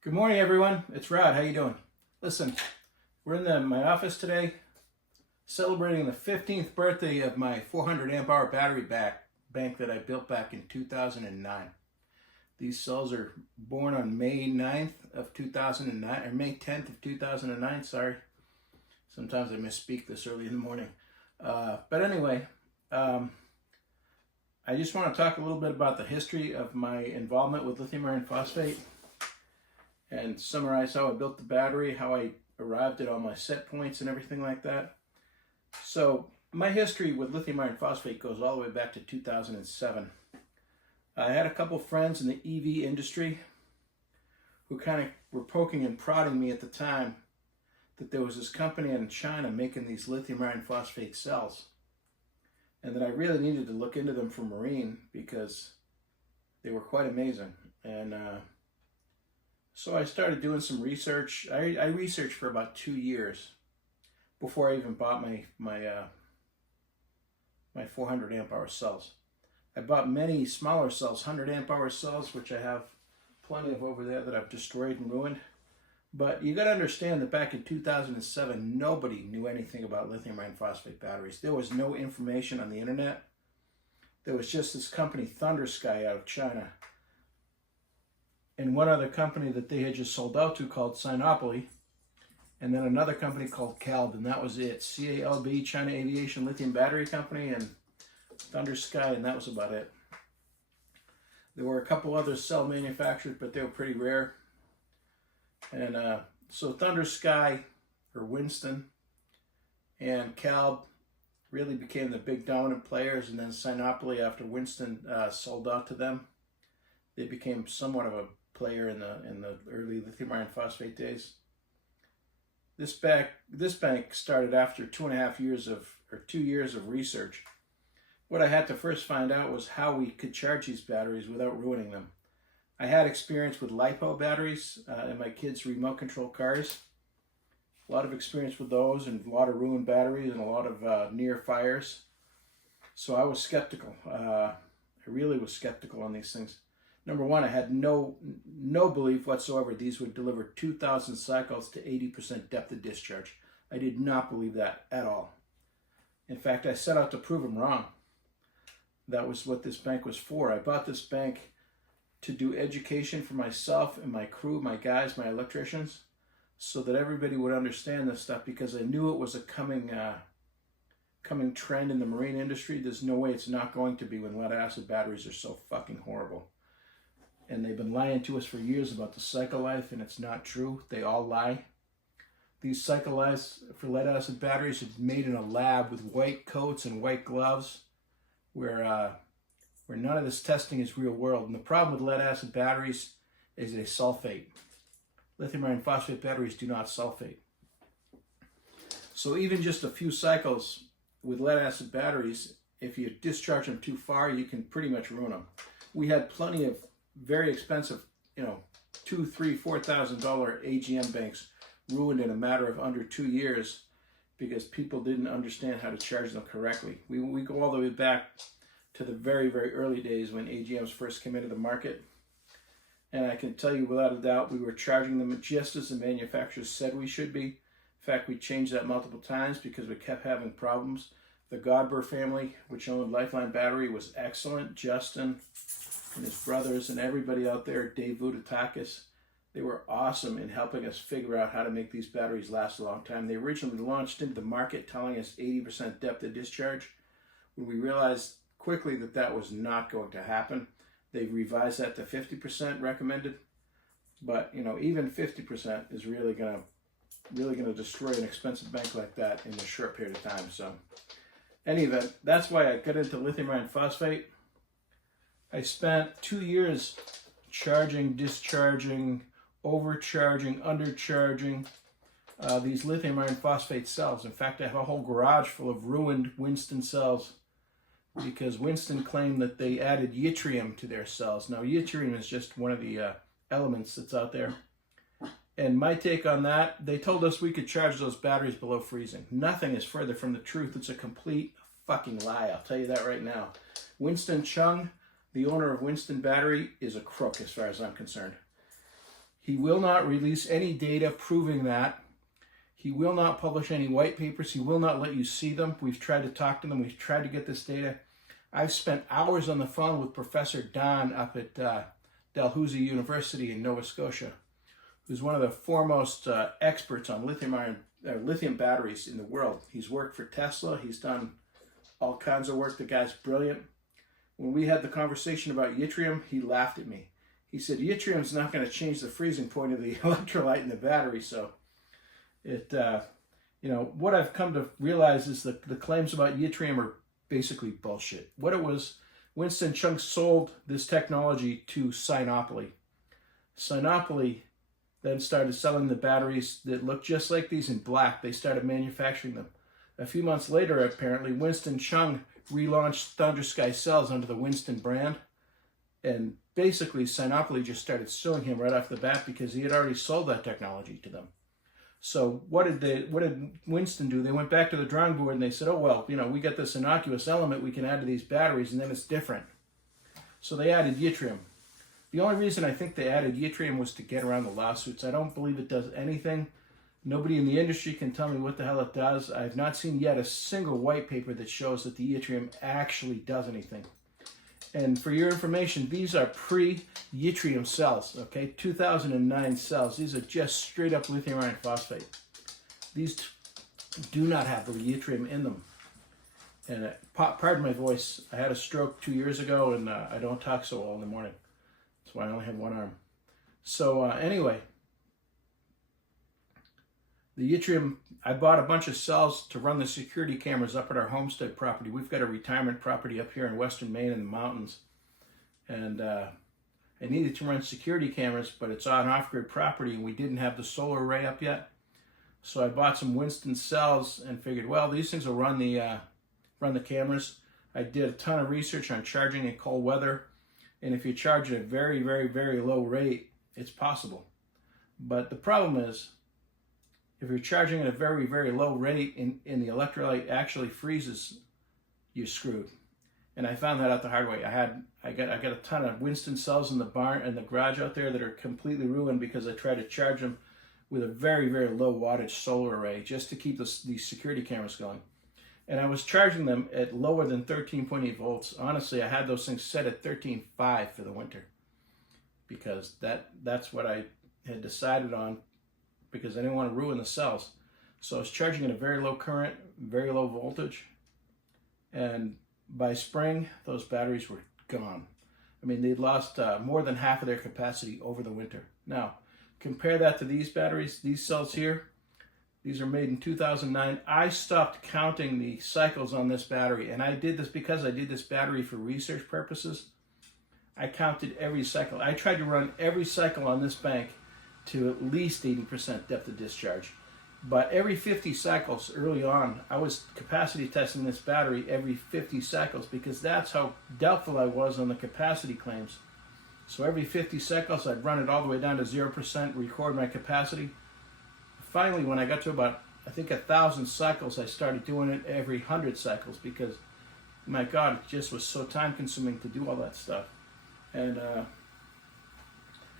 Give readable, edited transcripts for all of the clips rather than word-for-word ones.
Good morning, everyone. It's Rod. How you doing? Listen, we're in my office today celebrating the 15th birthday of my 400 amp hour battery bank that I built back in 2009. These cells are born on May 9th of 2009, or May 10th of 2009, sorry. Sometimes I misspeak this early in the morning. But anyway, I just want to talk a little bit about the history of my involvement with lithium iron phosphate and summarize how I built the battery, how I arrived at all my set points and everything like that. So my history with lithium iron phosphate goes all the way back to 2007. I had a couple friends in the EV industry who kind of were poking and prodding me at the time that there was this company in China making these lithium iron phosphate cells, and that I really needed to look into them for marine because they were quite amazing. And so I started doing some research. I researched for about 2 years before I even bought my 400 amp hour cells. I bought many smaller cells, 100 amp hour cells, which I have plenty of over there that I've destroyed and ruined. But you got to understand that back in 2007, nobody knew anything about lithium iron phosphate batteries. There was no information on the internet. There was just this company, ThunderSky, out of China, and one other company that they had just sold out to called Sinopoly, and then another company called CALB, and that was it. CALB, China Aviation Lithium Battery Company, and ThunderSky, and that was about it. There were a couple other cell manufacturers, but they were pretty rare. And so ThunderSky, or Winston, and CALB really became the big dominant players, and then Sinopoly, after Winston sold out to them, they became somewhat of a player in the early lithium iron phosphate days. This bank started after 2 years of research. What I had to first find out was how we could charge these batteries without ruining them. I had experience with LiFePo batteries in my kids' remote control cars. A lot of experience with those, and a lot of ruined batteries and a lot of near fires. So I was skeptical. I really was skeptical on these things. Number one, I had no belief whatsoever these would deliver 2,000 cycles to 80% depth of discharge. I did not believe that at all. In fact, I set out to prove them wrong. That was what this bank was for. I bought this bank to do education for myself and my crew, my guys, my electricians, so that everybody would understand this stuff, because I knew it was a coming trend in the marine industry. There's no way it's not going to be when lead acid batteries are so fucking horrible. And they've been lying to us for years about the cycle life, and it's not true. They all lie. These cycle lives for lead acid batteries are made in a lab with white coats and white gloves, where none of this testing is real world. And the problem with lead acid batteries is they sulfate. Lithium iron phosphate batteries do not sulfate. So even just a few cycles with lead acid batteries, if you discharge them too far, you can pretty much ruin them. We had plenty of very expensive, $2,000, $3,000, $4,000 AGM banks ruined in a matter of under 2 years because people didn't understand how to charge them correctly. We go all the way back to the very, very early days when AGMs first came into the market. And I can tell you without a doubt, we were charging them just as the manufacturers said we should be. In fact, we changed that multiple times because we kept having problems. The Godber family, which owned Lifeline Battery, was excellent. Justin and his brothers and everybody out there, Dave Vudatakis, they were awesome in helping us figure out how to make these batteries last a long time. They originally launched into the market telling us 80% depth of discharge. When we realized quickly that that was not going to happen, they revised that to 50% recommended. But even 50% is really gonna destroy an expensive bank like that in a short period of time. So, in any event, that's why I got into lithium iron phosphate. I spent 2 years charging, discharging, overcharging, undercharging these lithium iron phosphate cells. In fact, I have a whole garage full of ruined Winston cells because Winston claimed that they added yttrium to their cells. Now, yttrium is just one of the elements that's out there. And my take on that, they told us we could charge those batteries below freezing. Nothing is further from the truth. It's a complete fucking lie. I'll tell you that right now. Winston Chung, the owner of Winston Battery, is a crook as far as I'm concerned. He will not release any data proving that. He will not publish any white papers. He will not let you see them. We've tried to talk to them. We've tried to get this data. I've spent hours on the phone with Professor Don up at Dalhousie University in Nova Scotia, who's one of the foremost experts on lithium batteries in the world. He's worked for Tesla. He's done all kinds of work. The guy's brilliant. When we had the conversation about yttrium, he laughed at me. He said, yttrium's not going to change the freezing point of the electrolyte in the battery. So it, what I've come to realize is the claims about yttrium are basically bullshit. What it was, Winston Chung sold this technology to Sinopoly. Sinopoly then started selling the batteries that look just like these in black. They started manufacturing them. A few months later, apparently, Winston Chung relaunched Thunder Sky cells under the Winston brand. And basically, Sinopoly just started suing him right off the bat because he had already sold that technology to them. So what did Winston do? They went back to the drawing board and they said, oh, well, we got this innocuous element we can add to these batteries and then it's different. So they added yttrium. The only reason I think they added yttrium was to get around the lawsuits. I don't believe it does anything. Nobody in the industry can tell me what the hell it does. I've not seen yet a single white paper that shows that the yttrium actually does anything. And for your information, these are pre-yttrium cells, okay? 2009 cells. These are just straight up lithium iron phosphate. These do not have the yttrium in them. And pardon my voice, I had a stroke 2 years ago and I don't talk so well in the morning. That's why I only have one arm. So anyway, the yttrium, I bought a bunch of cells to run the security cameras up at our homestead property. We've got a retirement property up here in western Maine in the mountains. And I needed to run security cameras, but it's on off-grid property and we didn't have the solar array up yet. So I bought some Winston cells and figured, well, these things will run the cameras. I did a ton of research on charging in cold weather. And if you charge at a very, very, very low rate, it's possible. But the problem is, if you're charging at a very, very low rate and the electrolyte actually freezes, you're screwed. And I found that out the hard way. I got a ton of Winston cells in the barn and the garage out there that are completely ruined because I tried to charge them with a very, very low wattage solar array just to keep these security cameras going. And I was charging them at lower than 13.8 volts. Honestly, I had those things set at 13.5 for the winter because that's what I had decided on, because I didn't want to ruin the cells. So I was charging at a very low current, very low voltage. And by spring, those batteries were gone. I mean, they'd lost more than half of their capacity over the winter. Now, compare that to these batteries. These cells here, these are made in 2009. I stopped counting the cycles on this battery. And I did this because I did this battery for research purposes. I counted every cycle. I tried to run every cycle on this bank to at least 80% depth of discharge. But every 50 cycles early on, I was capacity testing this battery every 50 cycles because that's how doubtful I was on the capacity claims. So every 50 cycles, I'd run it all the way down to 0%, record my capacity. Finally, when I got to about, I think 1,000 cycles, I started doing it every 100 cycles because, my God, it just was so time consuming to do all that stuff. And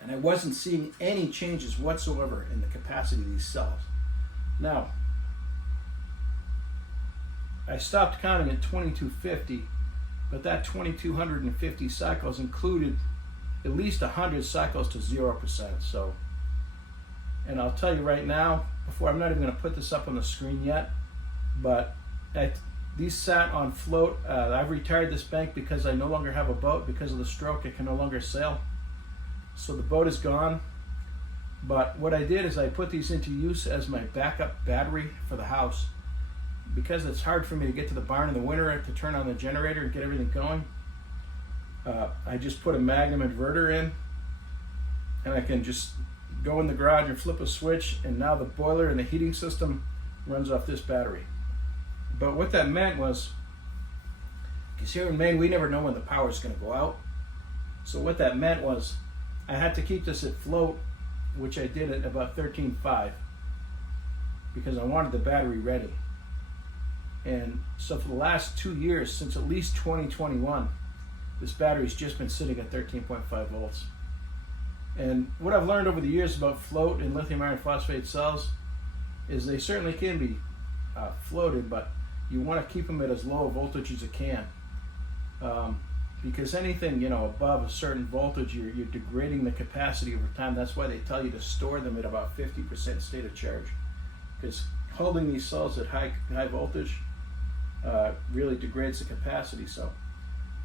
I wasn't seeing any changes whatsoever in the capacity of these cells. Now, I stopped counting at 2250, but that 2250 cycles included at least 100 cycles to 0%. So, and I'll tell you right now, I'm not even going to put this up on the screen yet, but these sat on float. I've retired this bank because I no longer have a boat. Because of the stroke, I can no longer sail. So the boat is gone. But what I did is I put these into use as my backup battery for the house. Because it's hard for me to get to the barn in the winter to turn on the generator and get everything going, I just put a Magnum inverter in, and I can just go in the garage and flip a switch, and now the boiler and the heating system runs off this battery. But what that meant was, because here in Maine, we never know when the power is going to go out. So what that meant was I had to keep this at float, which I did at about 13.5, because I wanted the battery ready. And so for the last 2 years, since at least 2021, this battery's just been sitting at 13.5 volts. And what I've learned over the years about float in lithium iron phosphate cells is they certainly can be floated, but you want to keep them at as low a voltage as you can. Because anything, you know, above a certain voltage, you're degrading the capacity over time. That's why they tell you to store them at about 50% state of charge. Because holding these cells at high voltage really degrades the capacity. So,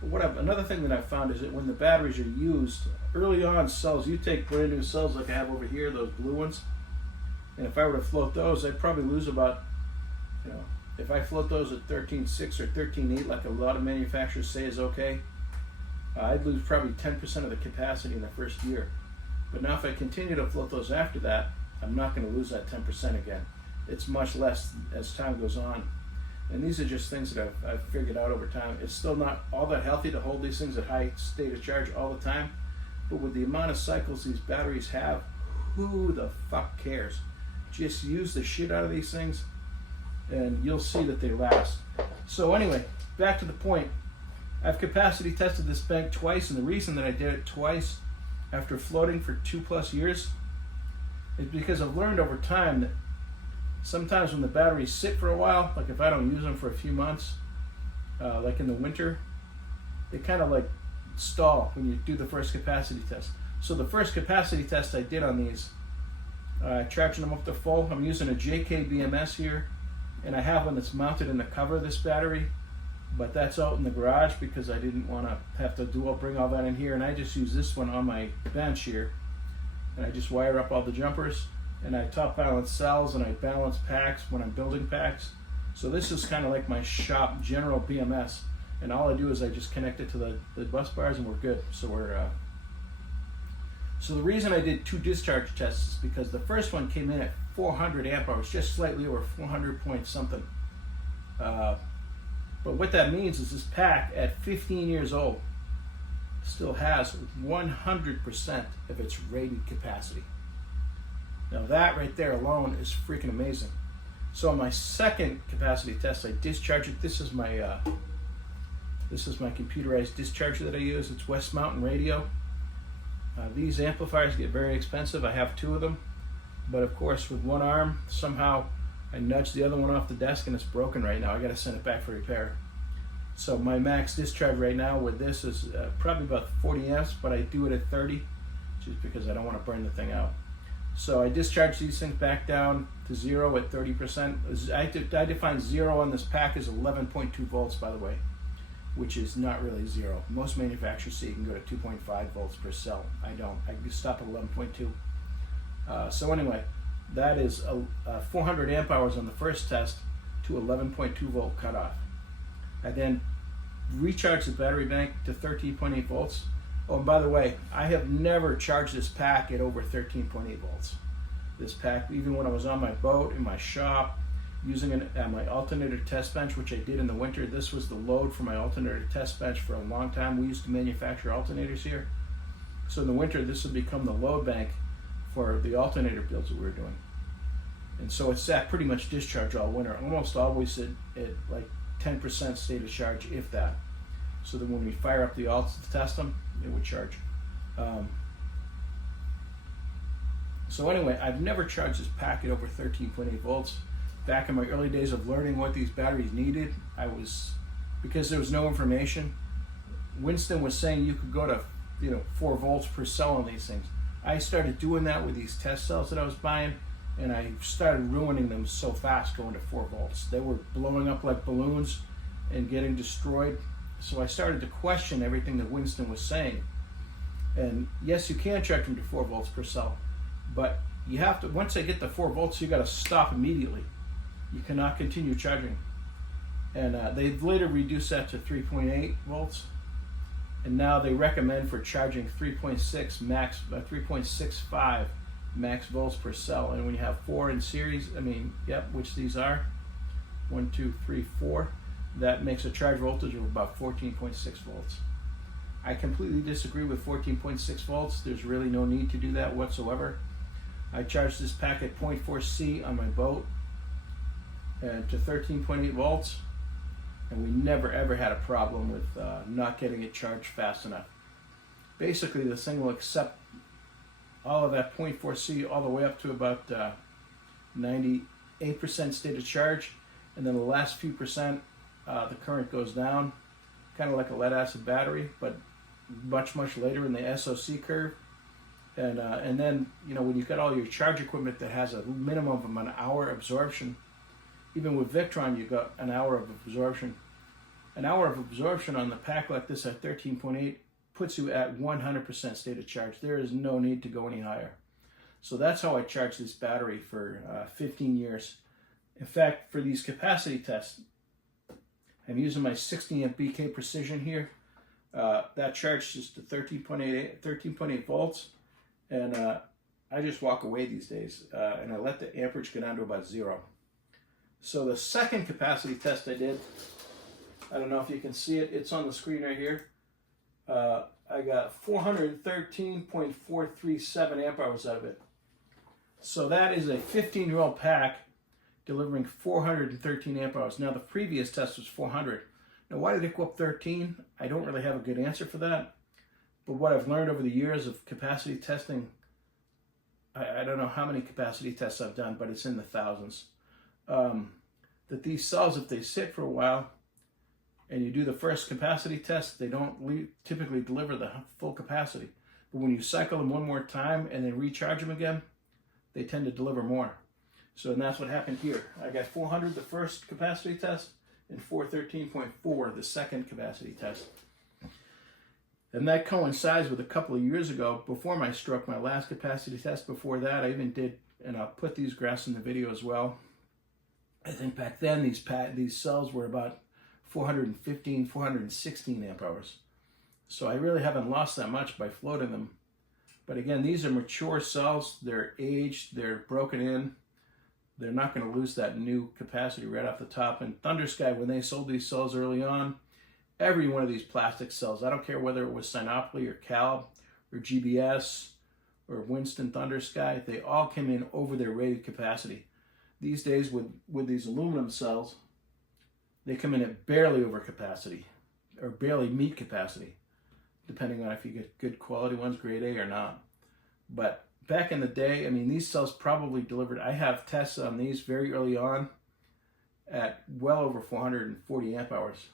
but another thing that I've found is that when the batteries are used early on, cells, you take brand new cells like I have over here, those blue ones, and if I were to float those, I'd probably lose about, you know, if I float those at 13.6 or 13.8, like a lot of manufacturers say is okay, I'd lose probably 10% of the capacity in the first year. But now if I continue to float those after that, I'm not going to lose that 10% again. It's much less as time goes on. And these are just things that I've figured out over time. It's still not all that healthy to hold these things at high state of charge all the time, but with the amount of cycles these batteries have, who the fuck cares? Just use the shit out of these things and you'll see that they last. So anyway, back to the point. I've capacity tested this bank twice, and the reason that I did it twice after floating for 2+ years is because I've learned over time that sometimes when the batteries sit for a while, like if I don't use them for a few months, like in the winter, they kind of like stall when you do the first capacity test. So the first capacity test I did on these, charging them up to full, I'm using a JK BMS here, and I have one that's mounted in the cover of this battery, but that's out in the garage because I didn't want to have to bring all that in here, and I just use this one on my bench here, and I just wire up all the jumpers, and I top balance cells, and I balance packs when I'm building packs. So this is kind of like my shop general BMS, and all I do is I just connect it to the bus bars and we're good. So so the reason I did 2 discharge tests is because the first one came in at 400 amp hours, just slightly over 400 point something. But what that means is this pack at 15 years old still has 100% of its rated capacity. Now that right there alone is freaking amazing. So on my second capacity test, I discharged it. This is my computerized discharger that I use. It's West Mountain Radio. These amplifiers get very expensive. I have 2 of them, but of course with one arm, somehow I nudged the other one off the desk and it's broken right now. I got to send it back for repair. So my max discharge right now with this is probably about 40 amps, but I do it at 30 just because I don't want to burn the thing out. So I discharge these things back down to 0 at 30%. I define 0 on this pack as 11.2 volts, by the way, which is not really 0. Most manufacturers say you can go to 2.5 volts per cell. I don't. I just stop at 11.2. So anyway, that is 400 amp hours on the first test to 11.2 volt cutoff. I then recharge the battery bank to 13.8 volts. Oh, and by the way, I have never charged this pack at over 13.8 volts. This pack, even when I was on my boat, in my shop, using my alternator test bench, which I did in the winter. This was the load for my alternator test bench for a long time. We used to manufacture alternators here. So in the winter, this would become the load bank for the alternator builds that we were doing. And so it sat pretty much discharge all winter, almost always at like 10% state of charge, if that. So that when we fire up the alts to test them, it would charge. So anyway, I've never charged this pack at over 13.8 volts. Back in my early days of learning what these batteries needed, because there was no information. Winston was saying you could go to 4 volts per cell on these things. I started doing that with these test cells that I was buying, and I started ruining them so fast going to 4 volts. They were blowing up like balloons and getting destroyed. So I started to question everything that Winston was saying. And yes, you can charge them to 4 volts per cell, but you have to, once they get to 4 volts, you got to stop immediately. You cannot continue charging. And they've later reduced that to 3.8 volts. And now they recommend for charging 3.6 max, 3.65 max volts per cell. And when you have 4 in series, which these are, 1, 2, 3, 4, that makes a charge voltage of about 14.6 volts. I completely disagree with 14.6 volts. There's really no need to do that whatsoever. I charged this pack at 0.4 C on my boat and to 13.8 volts, and we never ever had a problem with not getting it charged fast enough. Basically, this thing will accept all of that 0.4C all the way up to about 98% state of charge, and then the last few percent, the current goes down, kind of like a lead acid battery, but much later in the SOC curve. And then, you know, when you've got all your charge equipment that has a minimum of an hour absorption, even with Victron, you got an hour of absorption. An hour of absorption on the pack like this at 13.8 puts you at 100% state of charge. There is no need to go any higher. So that's how I charge this battery for 15 years. In fact, for these capacity tests, I'm using my 60 amp BK Precision here. That charges to 13.8 volts. And I just walk away these days, and I let the amperage get down to about 0. So the second capacity test I did, I don't know if you can see it, it's on the screen right here. I got 413.437 amp hours out of it. So that is a 15-year-old pack delivering 413 amp hours. Now the previous test was 400. Now why did it go up 13? I don't really have a good answer for that. But what I've learned over the years of capacity testing, I don't know how many capacity tests I've done, but it's in the thousands. That these cells, if they sit for a while and you do the first capacity test, they don't typically deliver the full capacity. But when you cycle them one more time and then recharge them again, they tend to deliver more. So, and that's what happened here. I got 400 the first capacity test and 413.4 the second capacity test. And that coincides with a couple of years ago, before my stroke, my last capacity test. Before that, I even did, and I'll put these graphs in the video as well. I think back then these cells were about 415, 416 amp hours. So I really haven't lost that much by floating them. But again, these are mature cells. They're aged, they're broken in. They're not going to lose that new capacity right off the top. And Thunder Sky, when they sold these cells early on, every one of these plastic cells, I don't care whether it was Sinopoly or Cal or GBS or Winston Thunder Sky, they all came in over their rated capacity. These days with these aluminum cells, they come in at barely over capacity or barely meet capacity, depending on if you get good quality ones, grade A or not. But back in the day, I mean, these cells probably delivered, I have tests on these very early on at well over 440 amp hours.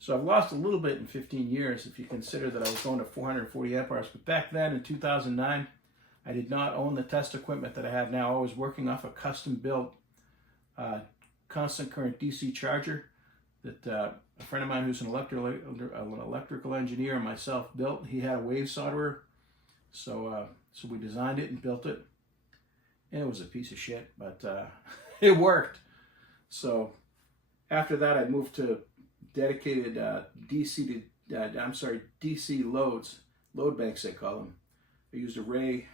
So I've lost a little bit in 15 years if you consider that I was going to 440 amp hours. But back then in 2009, I did not own the test equipment that I have now. I was working off a custom-built constant current DC charger that a friend of mine who's an electrical engineer and myself built. He had a wave solderer, so we designed it and built it. And it was a piece of shit, but it worked. So after that, I moved to dedicated DC load banks, they call them. I used Array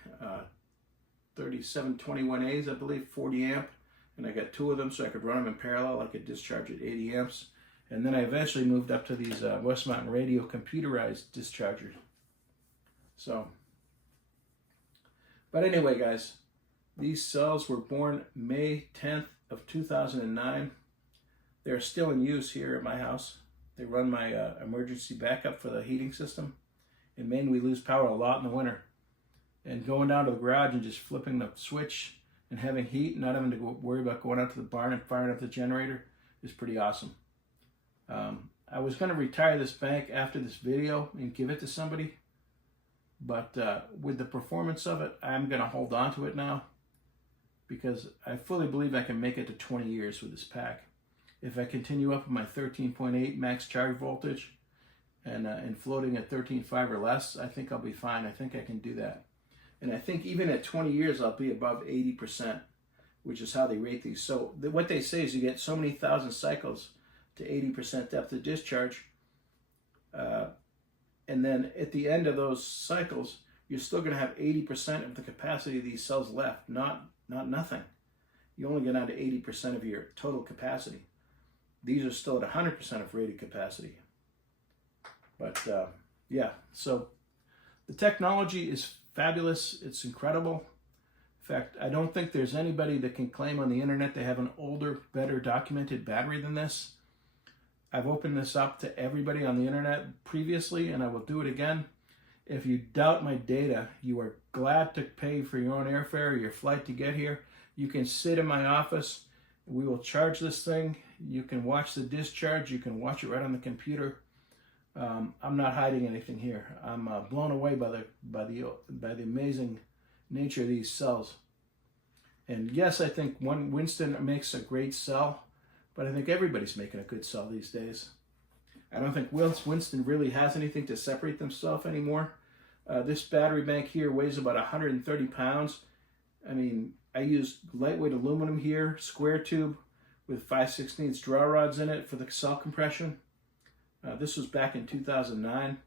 3721As, I believe, 40 amp, and I got 2 of them so I could run them in parallel. I could discharge at 80 amps. And then I eventually moved up to these West Mountain Radio computerized dischargers. So, but anyway, guys, these cells were born May 10th of 2009. They're still in use here at my house. They run my emergency backup for the heating system. In Maine, we lose power a lot in the winter. And going down to the garage and just flipping the switch and having heat and not having to worry about going out to the barn and firing up the generator is pretty awesome. I was going to retire this bank after this video and give it to somebody. But with the performance of it, I'm going to hold on to it now because I fully believe I can make it to 20 years with this pack. If I continue up with my 13.8 max charge voltage and floating at 13.5 or less, I think I'll be fine. I think I can do that. And I think even at 20 years, I'll be above 80%, which is how they rate these. So what they say is you get so many thousand cycles to 80% depth of discharge. And then at the end of those cycles, you're still going to have 80% of the capacity of these cells left, not nothing. You only get down to 80% of your total capacity. These are still at 100% of rated capacity. But yeah, so the technology is fabulous. It's incredible. In fact, I don't think there's anybody that can claim on the internet they have an older, better documented battery than this. I've opened this up to everybody on the internet previously, and I will do it again. If you doubt my data, you are glad to pay for your own airfare or your flight to get here. You can sit in my office. We will charge this thing. You can watch the discharge. You can watch it right on the computer. I'm not hiding anything here. I'm blown away by the amazing nature of these cells. And yes, I think Winston makes a great cell, but I think everybody's making a good cell these days. I don't think Winston really has anything to separate themselves anymore. This battery bank here weighs about 130 pounds. I mean, I used lightweight aluminum here, square tube with 5/16 draw rods in it for the cell compression. This was back in 2009.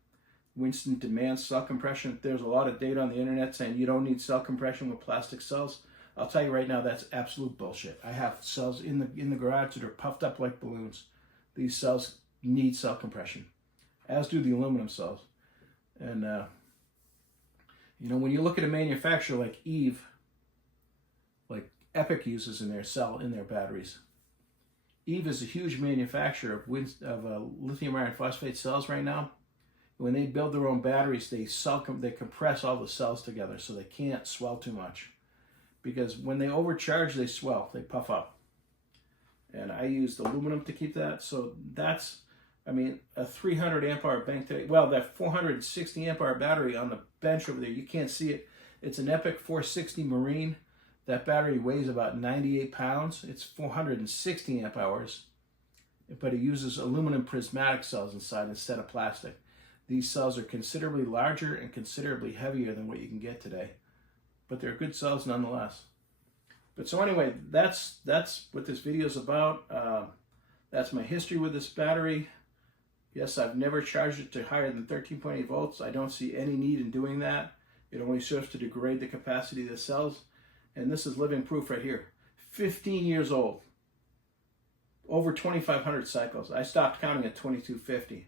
Winston demands cell compression. There's a lot of data on the internet saying you don't need cell compression with plastic cells. I'll tell you right now, that's absolute bullshit. I have cells in the garage that are puffed up like balloons. These cells need cell compression, as do the aluminum cells. And you know, when you look at a manufacturer like Eve, like Epic uses in their batteries. Eve is a huge manufacturer of lithium iron phosphate cells right now. When they build their own batteries, they compress all the cells together so they can't swell too much. Because when they overcharge, they swell, they puff up. And I used aluminum to keep that. So that's, I mean, a 300 amp hour bank today. Well, that 460 amp hour battery on the bench over there, you can't see it. It's an Epic 460 Marine. That battery weighs about 98 pounds. It's 460 amp hours, but it uses aluminum prismatic cells inside instead of plastic. These cells are considerably larger and considerably heavier than what you can get today, but they're good cells nonetheless. But so anyway, that's what this video is about. That's my history with this battery. Yes, I've never charged it to higher than 13.8 volts. I don't see any need in doing that. It only serves to degrade the capacity of the cells. And this is living proof right here. 15 years old. Over 2,500 cycles. I stopped counting at 2,250.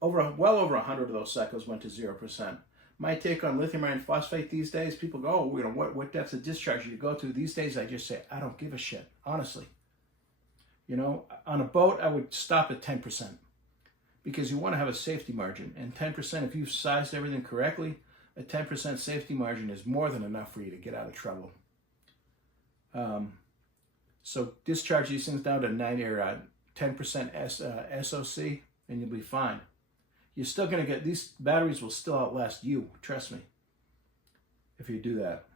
Well over 100 of those cycles went to 0%. My take on lithium iron phosphate these days, people go, oh, you know, what depth of discharge do you go to? These days I just say, I don't give a shit, honestly. You know, on a boat, I would stop at 10% because you want to have a safety margin. And 10%, if you've sized everything correctly, a 10% safety margin is more than enough for you to get out of trouble. So discharge these things down to 10% SOC and you'll be fine. You're still going to get, these batteries will still outlast you, trust me, if you do that.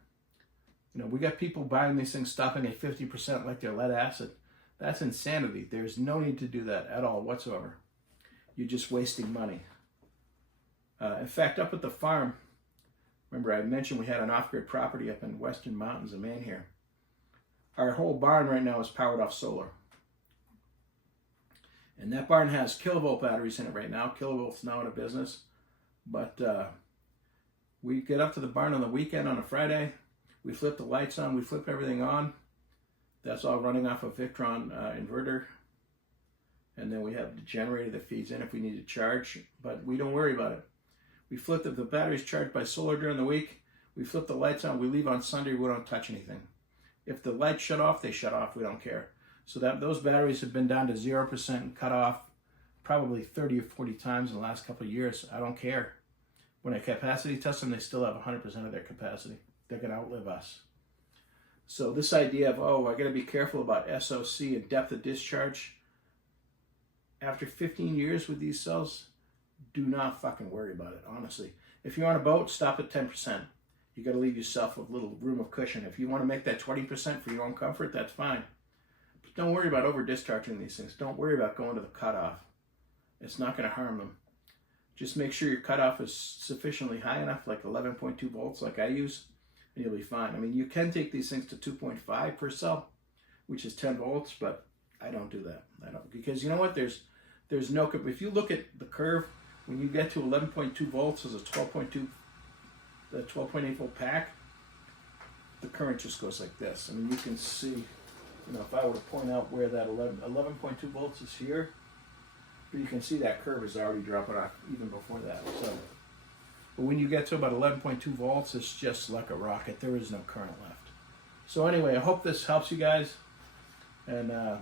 You know, we got people buying these things stopping at 50% like they're lead acid. That's insanity. There's no need to do that at all whatsoever. You're just wasting money. In fact, up at the farm, remember I mentioned we had an off-grid property up in Western Mountains of Maine here. Our whole barn right now is powered off solar. And that barn has kilovolt batteries in it right now. Kilovolt's now out of business. But we get up to the barn on the weekend on a Friday. We flip the lights on. We flip everything on. That's all running off a Victron inverter. And then we have the generator that feeds in if we need to charge. But we don't worry about it. We flip the batteries charged by solar during the week. We flip the lights on. We leave on Sunday. We don't touch anything. If the lights shut off, they shut off. We don't care. So that those batteries have been down to 0% and cut off probably 30 or 40 times in the last couple of years. I don't care. When I capacity test them, they still have 100% of their capacity. They're going to outlive us. So this idea of, oh, I got to be careful about SOC and depth of discharge. After 15 years with these cells, do not fucking worry about it, honestly. If you're on a boat, stop at 10%. You got to leave yourself a little room of cushion. If you want to make that 20% for your own comfort, that's fine. But don't worry about over discharging these things. Don't worry about going to the cutoff. It's not going to harm them. Just make sure your cutoff is sufficiently high enough, like 11.2 volts like I use, and you'll be fine. I mean, you can take these things to 2.5 per cell, which is 10 volts, but I don't do that. I don't, because you know what? There's no, if you look at the curve, when you get to 11.2 volts as a 12.8 volt pack, the current just goes like this. I mean, you can see, you know, if I were to point out where that 11.2 volts is here, you can see that curve is already dropping off even before that. So, but when you get to about 11.2 volts, it's just like a rocket. There is no current left. So anyway, I hope this helps you guys. And I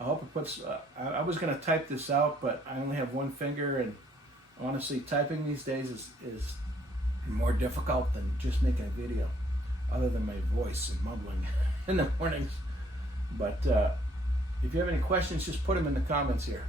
hope it puts, I was going to type this out, but I only have one finger and Honestly, typing these days is more difficult than just making a video, other than my voice and mumbling in the mornings. But if you have any questions, just put them in the comments here.